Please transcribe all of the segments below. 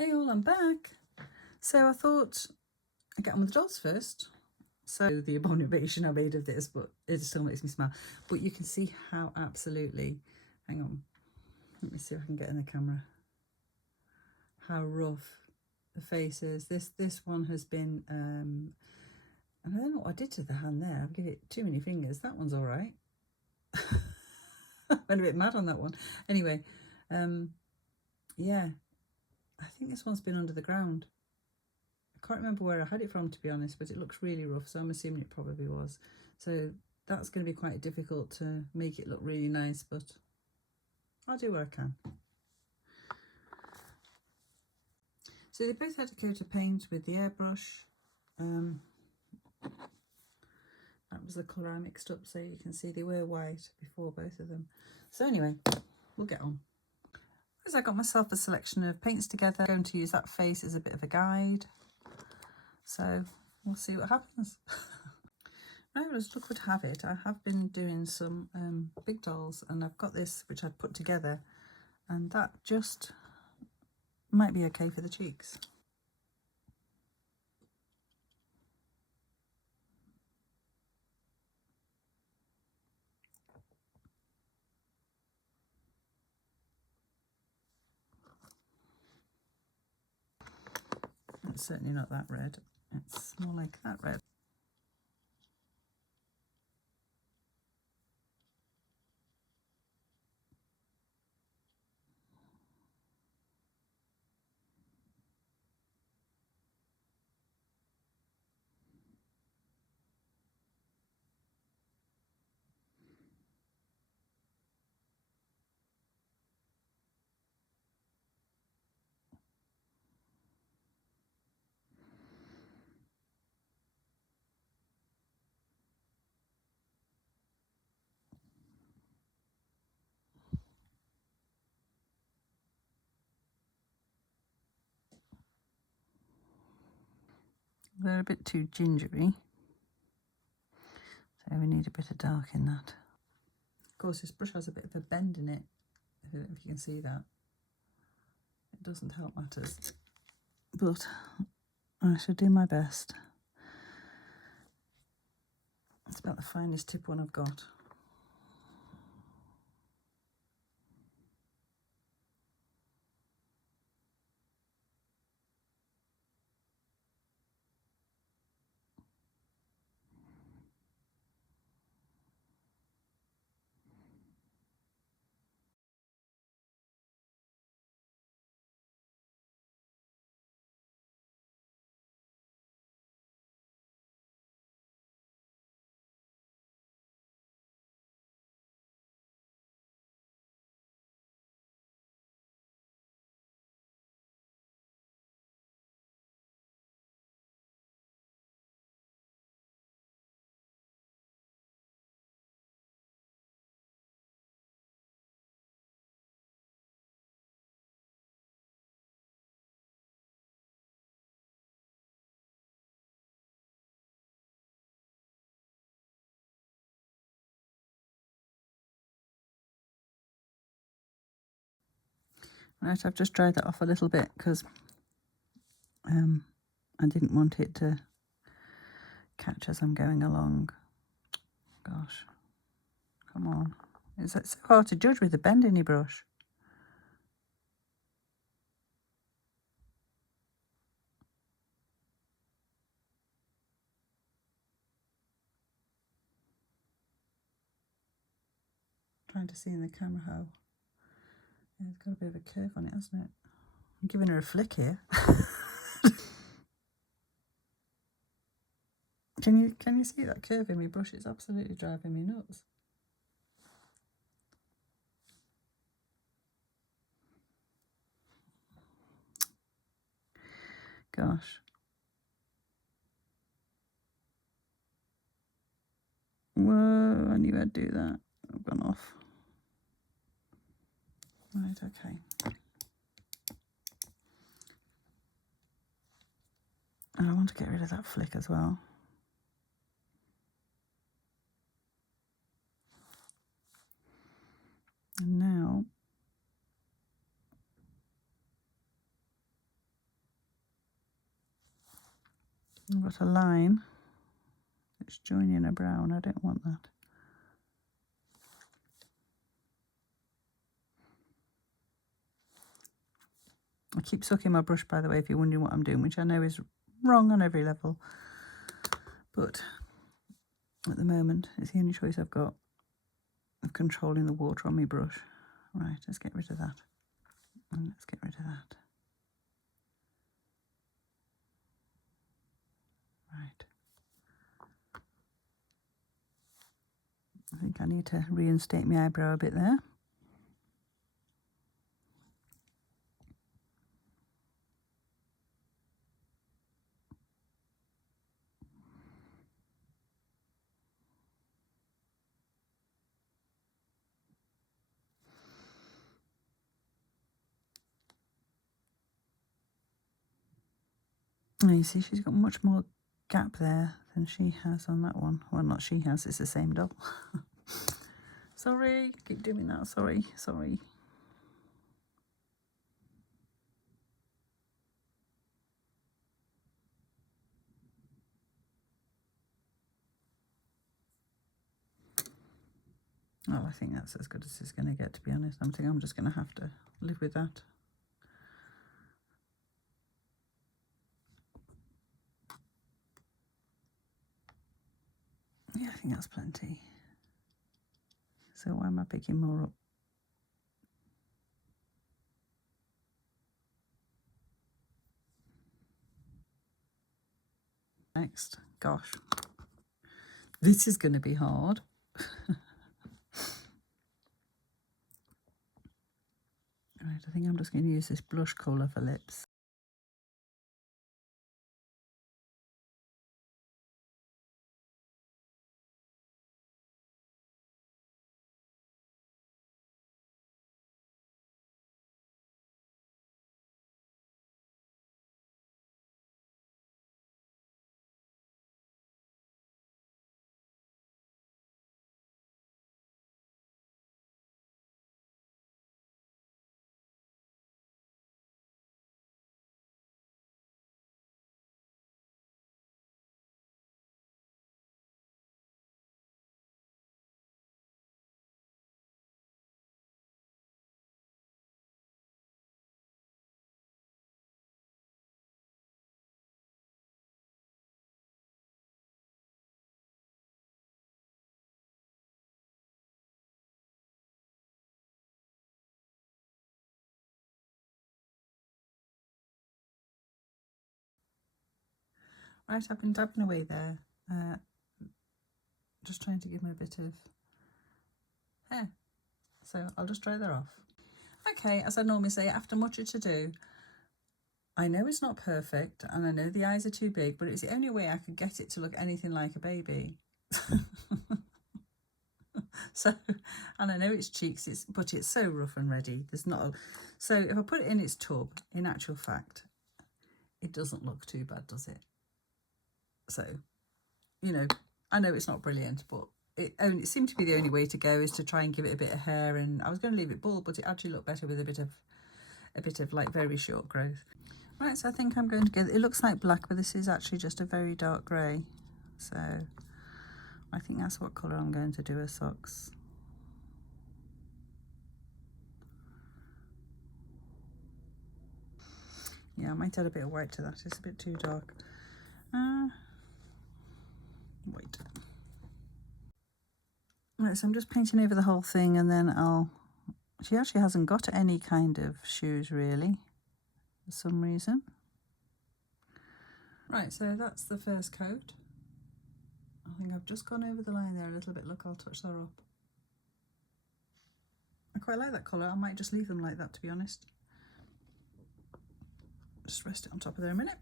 Hey all, I'm back. So I thought I'd get on with the dolls first. So the abomination I made of this, but it still makes me smile. But you can see how absolutely, hang on, let me see if I can get in the camera, how rough the face is. This one has been, and I don't know what I did to the hand there. I've given it too many fingers. That one's all right. I went a bit mad on that one. Anyway, yeah, I think this one's been under the ground. I can't remember where I had it from, to be honest, but it looks really rough, so I'm assuming it probably was. So that's going to be quite difficult to make it look really nice, but I'll do what I can. So they both had a coat of paint with the airbrush. That was the colour I mixed up, so you can see they were white before, both of them. So anyway, we'll get on. As I got myself a selection of paints together, I'm going to use that face as a bit of a guide. So we'll see what happens. Now, as luck would have it, I have been doing some big dolls, and I've got this which I've put together, and that just might be okay for the cheeks. It's certainly not that red, it's more like that red. They're a bit too gingery, so we need a bit of dark in that. Of course, this brush has a bit of a bend in it. I don't know if you can see that. It doesn't help matters, but I shall do my best. It's about the finest tip one I've got. Right, I've just dried that off a little bit because I didn't want it to catch as I'm going along. Gosh, come on. It's so hard to judge with a bend in your brush. Trying to see in the camera how it's got a bit of a curve on it, hasn't it? I'm giving her a flick here. Can you see that curve in my brush? It's absolutely driving me nuts. Gosh. Whoa, I knew I'd do that. I've gone off. Right, okay. And I want to get rid of that flick as well. And now I've got a line that's joining a brown. I don't want that. I keep sucking my brush, by the way, if you're wondering what I'm doing, which I know is wrong on every level. But at the moment, it's the only choice I've got of controlling the water on my brush. Right, let's get rid of that. And let's get rid of that. Right. I think I need to reinstate my eyebrow a bit there. Oh, you see, she's got much more gap there than she has on that one. Well, not she has, it's the same doll. Sorry, keep doing that. Sorry. Well, I think that's as good as it's going to get, to be honest. I think I'm just going to have to live with that. Yeah, I think that's plenty. So why am I picking more up? Next. Gosh. This is going to be hard. Right, I think I'm just going to use this blush colour for lips. Right, I've been dabbing away there, just trying to give me a bit of hair. So I'll just dry that off. Okay, as I normally say, after much to do, I know it's not perfect and I know the eyes are too big, but it's the only way I could get it to look anything like a baby. So, and I know it's cheeks, but it's so rough and ready. There's not a, so if I put it in its tub, in actual fact, it doesn't look too bad, does it? So, you know, I know it's not brilliant, but it seemed to be the only way to go, is to try and give it a bit of hair. And I was going to leave it bald, but it actually looked better with a bit of like very short growth. Right, so I think I'm going to get, it looks like black, but this is actually just a very dark grey. So I think that's what colour I'm going to do her socks. Yeah, I might add a bit of white to that. It's a bit too dark. White. Right, so I'm just painting over the whole thing, and then she actually hasn't got any kind of shoes really, for some reason. Right, so that's the first coat. I think I've just gone over the line there a little bit. Look, I'll touch that up. I quite like that colour. I might just leave them like that, to be honest. Just rest it on top of there a minute.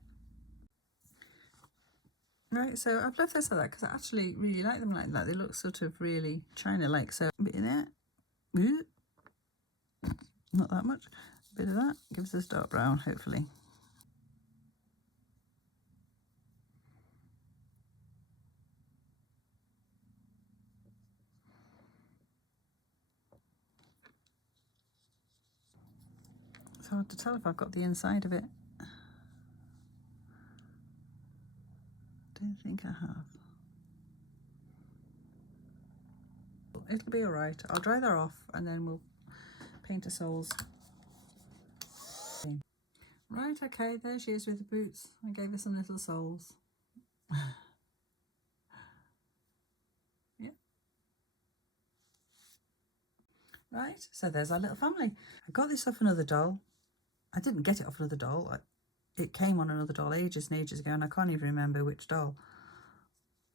Right, so I've left this like that because I actually really like them like that. They look sort of really China-like. So a bit in there. Ooh. Not that much. A bit of that gives us dark brown, hopefully. It's hard to tell if I've got the inside of it. Don't think I have. It'll be all right. I'll dry that off and then we'll paint her soles. Right, okay, there she is with the boots. I gave her some little soles. Yeah. Right, so there's our little family. I got this off another doll. I didn't get it off another doll. It came on another doll ages and ages ago, and I can't even remember which doll.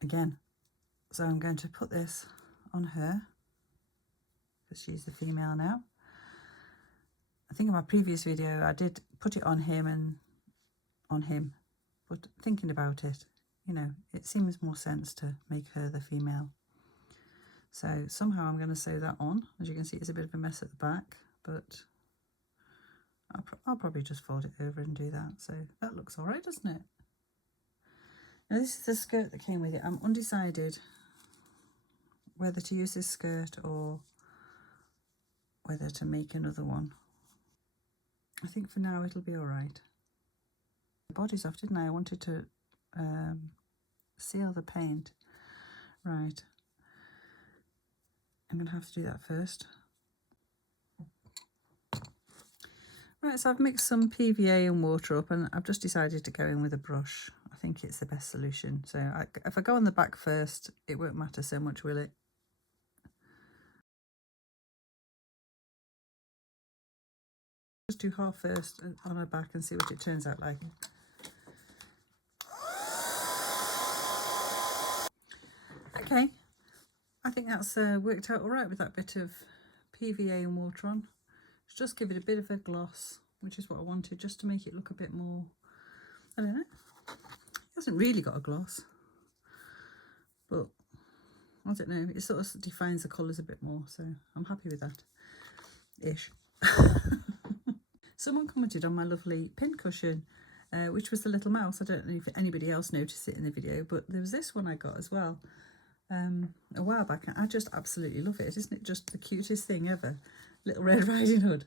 Again, so I'm going to put this on her, because she's the female now. I think in my previous video I did put it on him and on him, but thinking about it, you know, it seems more sense to make her the female. So somehow I'm going to sew that on. As you can see, it's a bit of a mess at the back, but I'll probably just fold it over and do that. So that looks all right, doesn't it? Now this is the skirt that came with it. I'm undecided whether to use this skirt or whether to make another one. I think for now it'll be all right. The body's off, didn't I? I wanted to seal the paint. Right. I'm going to have to do that first. Right, so I've mixed some PVA and water up, and I've just decided to go in with a brush. I think it's the best solution. So if I go on the back first, it won't matter so much, will it? Just do half first on her back and see what it turns out like. Okay, I think that's worked out all right with that bit of PVA and water on. Just give it a bit of a gloss, which is what I wanted, just to make it look a bit more, I don't know, it hasn't really got a gloss, but I don't know, it sort of defines the colours a bit more, so I'm happy with that, ish. Someone commented on my lovely pin cushion, which was the little mouse. I don't know if anybody else noticed it in the video, but there was this one I got as well a while back. I just absolutely love it. Isn't it just the cutest thing ever? Little Red Riding Hood.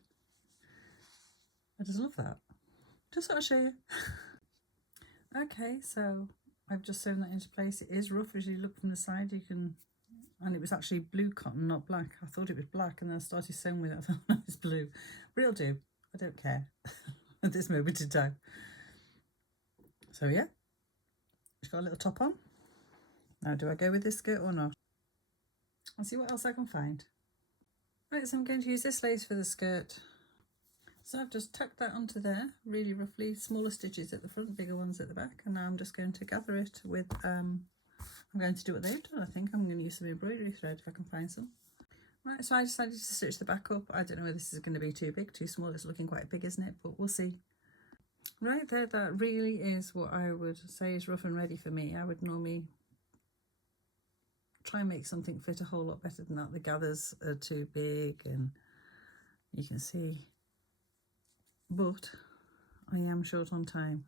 I just love that. Just thought I'd show you. Okay, so I've just sewn that into place. It is rough as you look from the side. You can, and it was actually blue cotton, not black. I thought it was black, and then I started sewing with it. I thought no, it's blue. But it'll do. I don't care at this moment in time. So yeah, it's got a little top on. Now, do I go with this skirt or not? I'll see what else I can find. Right, so I'm going to use this lace for the skirt. So I've just tucked that onto there, really roughly, smaller stitches at the front, bigger ones at the back, and now I'm just going to gather it with, I'm going to do what they've done, I think. I'm going to use some embroidery thread if I can find some. Right, so I decided to stitch the back up. I don't know whether this is going to be too big, too small. It's looking quite big, isn't it? But we'll see. Right there, that really is what I would say is rough and ready for me. I would normally try and make something fit a whole lot better than that. The gathers are too big, and you can see, but I am short on time.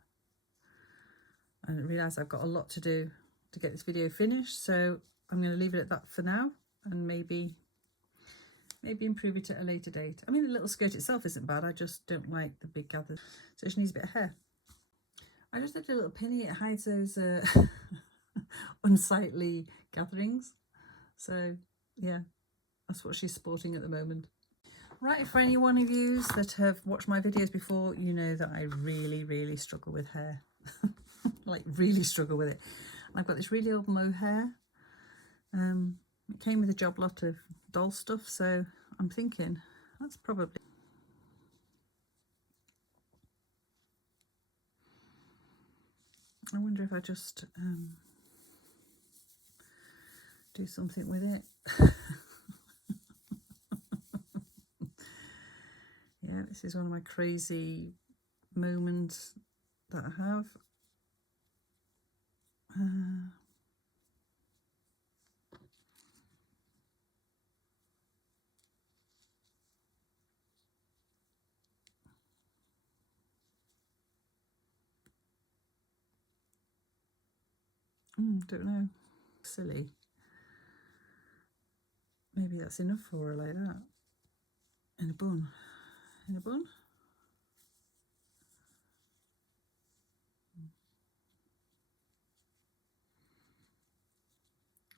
I realise I've got a lot to do to get this video finished, so I'm going to leave it at that for now, and maybe improve it at a later date. I mean, the little skirt itself isn't bad, I just don't like the big gathers, so she needs a bit of hair. I just did a little pinny, it hides those unsightly gatherings, so yeah, that's what she's sporting at the moment. Right, for any one of you that have watched my videos before, you know that I really struggle with hair. Like, really struggle with it. And I've got this really old mohair. It came with a job lot of doll stuff, so I'm thinking that's probably... I wonder if I just do something with it. Yeah, this is one of my crazy moments that I have. Don't know. Silly. Maybe that's enough for her like that. In a bun. In a bun.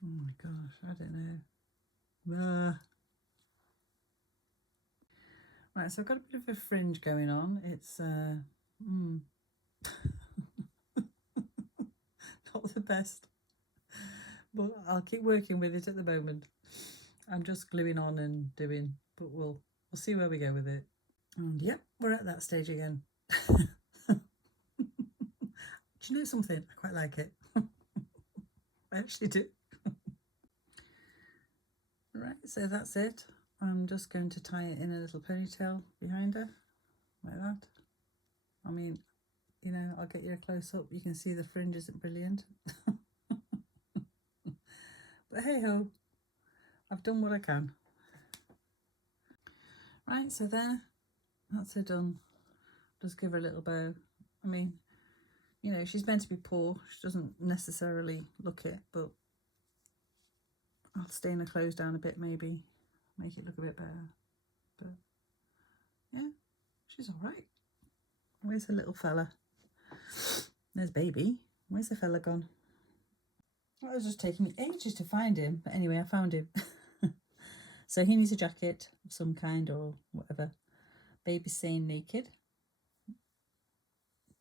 Oh my gosh, I don't know. Right, so I've got a bit of a fringe going on. It's not the best, but I'll keep working with it at the moment. I'm just gluing on and doing, but we'll see where we go with it. And yep, we're at that stage again. Do you know something? I quite like it. I actually do. Right, so that's it. I'm just going to tie it in a little ponytail behind her, like that. I mean, you know, I'll get you a close up. You can see the fringe isn't brilliant. But hey ho, I've done what I can. Right, so there, that's her done. Just give her a little bow. I mean, you know, she's meant to be poor. She doesn't necessarily look it, but I'll stain her clothes down a bit, maybe make it look a bit better. But yeah, she's all right. Where's the little fella? There's baby. Where's the fella gone? It was just taking me ages to find him, but anyway, I found him. So he needs a jacket of some kind or whatever. Baby's saying naked.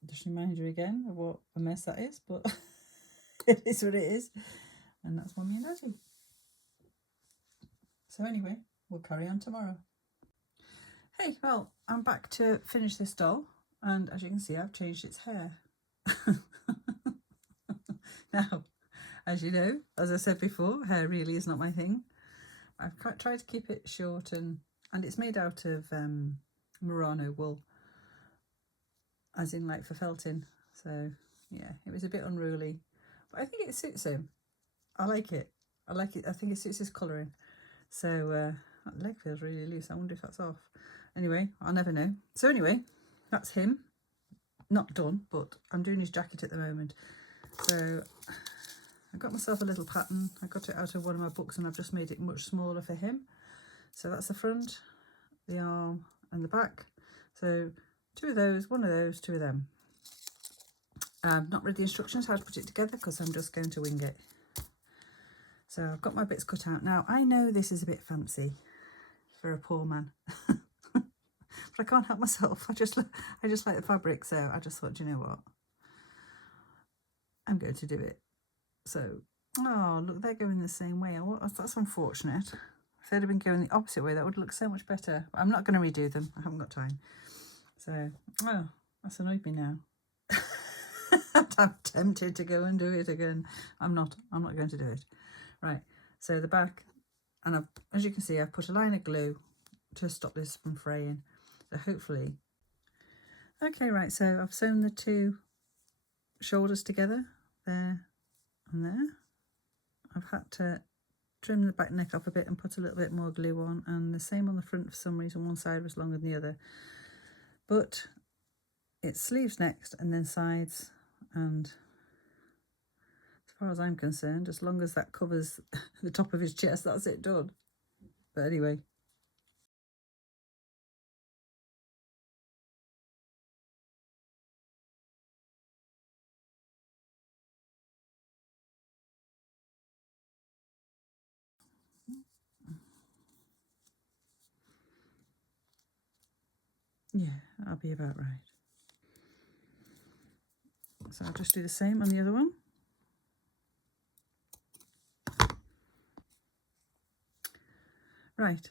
Just remind you again of what a mess that is, but it is what it is. And that's Mummy and Daddy. So anyway, we'll carry on tomorrow. Hey, well, I'm back to finish this doll. And as you can see, I've changed its hair. Now, as you know, as I said before, hair really is not my thing. I've tried to keep it short and it's made out of merino wool, as in like for felting. So yeah, it was a bit unruly, but I think it suits him. I like it. I like it. I think it suits his colouring. So that leg feels really loose. I wonder if that's off. Anyway, I'll never know. So anyway, that's him. Not done, but I'm doing his jacket at the moment. So I got myself a little pattern. I got it out of one of my books and I've just made it much smaller for him. So that's the front, the arm and the back. So 2 of those, 1 of those, 2 of them. I've not read the instructions how to put it together because I'm just going to wing it. So I've got my bits cut out. Now I know this is a bit fancy for a poor man, but I can't help myself. I just like the fabric, so I just thought, you know what, I'm going to do it. So, oh look, they're going the same way. That's unfortunate. If they'd have been going the opposite way, that would look so much better. But I'm not going to redo them. I haven't got time. So, oh, that's annoyed me now. I'm tempted to go and do it again. I'm not going to do it. Right, so the back, and as you can see, I've put a line of glue to stop this from fraying. So hopefully, okay, right, so I've sewn the 2 shoulders together, there and there. I've had to trim the back neck off a bit and put a little bit more glue on, and the same on the front. For some reason, one side was longer than the other. But it's sleeves next and then sides, and as far as I'm concerned, as long as that covers the top of his chest, that's it done. But anyway. Yeah, that'll be about right. So I'll just do the same on the other one. Right.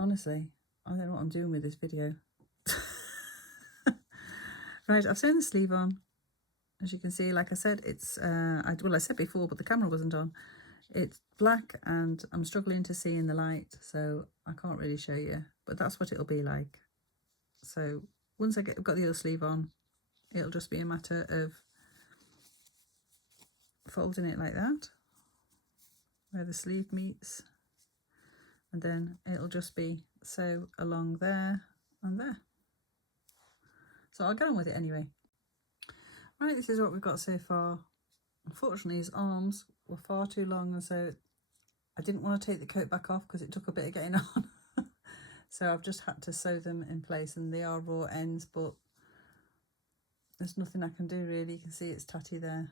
Honestly, I don't know what I'm doing with this video. Right, I've sewn the sleeve on. As you can see, like I said, it's, I said before, but the camera wasn't on. It's black and I'm struggling to see in the light, so I can't really show you. But that's what it'll be like. So once I've got the other sleeve on, it'll just be a matter of folding it like that, where the sleeve meets. And then it'll just be sew along there and there. So I'll get on with it anyway. Right, this is what we've got so far. Unfortunately, his arms were far too long, and so I didn't want to take the coat back off because it took a bit of getting on. So I've just had to sew them in place, and they are raw ends, but there's nothing I can do really. You can see it's tatty there.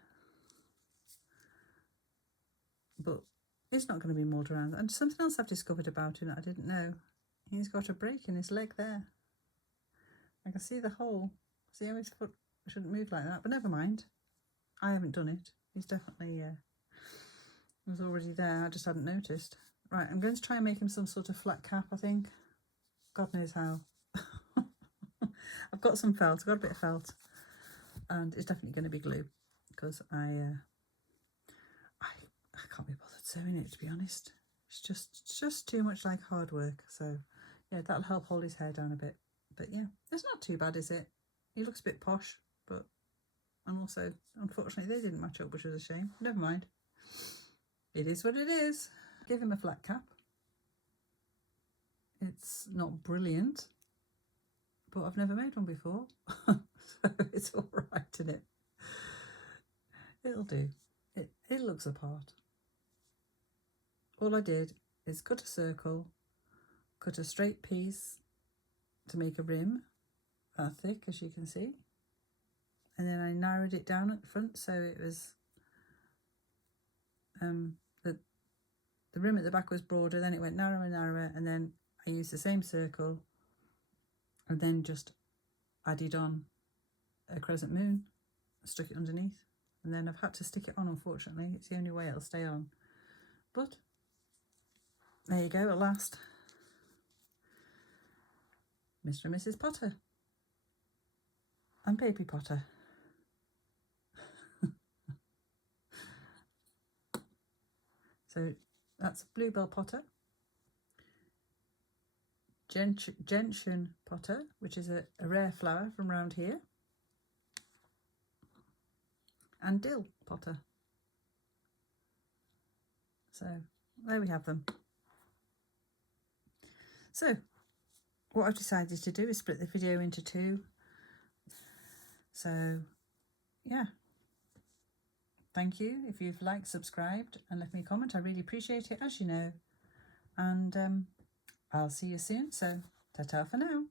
but it's not going to be mulled around. And something else I've discovered about him that I didn't know, he's got a break in his leg there. I can see the hole. See how his foot shouldn't move like that, but never mind. I haven't done it. He's definitely was already there. I just hadn't noticed. Right, I'm going to try and make him some sort of flat cap, I think. God knows how. I've got some felt. I've got a bit of felt, and it's definitely going to be glue because I can't be bothered sewing it, to be honest. It's just too much like hard work. So yeah, that'll help hold his hair down a bit. But yeah, it's not too bad, is it? He looks a bit posh, but and also unfortunately they didn't match up, which was a shame. Never mind. It is what it is. Give him a flat cap. It's not brilliant, but I've never made one before. So it's all right, isn't it? It'll do. It looks the part. All I did is cut a circle, cut a straight piece to make a rim, that thick as you can see, and then I narrowed it down at the front so it was the rim at the back was broader, then it went narrower and narrower, and then I used the same circle and then just added on a crescent moon, stuck it underneath, and then I've had to stick it on, unfortunately. It's the only way it'll stay on. But there you go, at last. Mr. and Mrs. Potter. And Baby Potter. So that's Bluebell Potter. Gentian Potter, which is a rare flower from around here. And Dill Potter. So there we have them. So what I've decided to do is split the video into two. So yeah, thank you if you've liked, subscribed and left me a comment. I really appreciate it, as you know, and I'll see you soon. So ta-ta for now.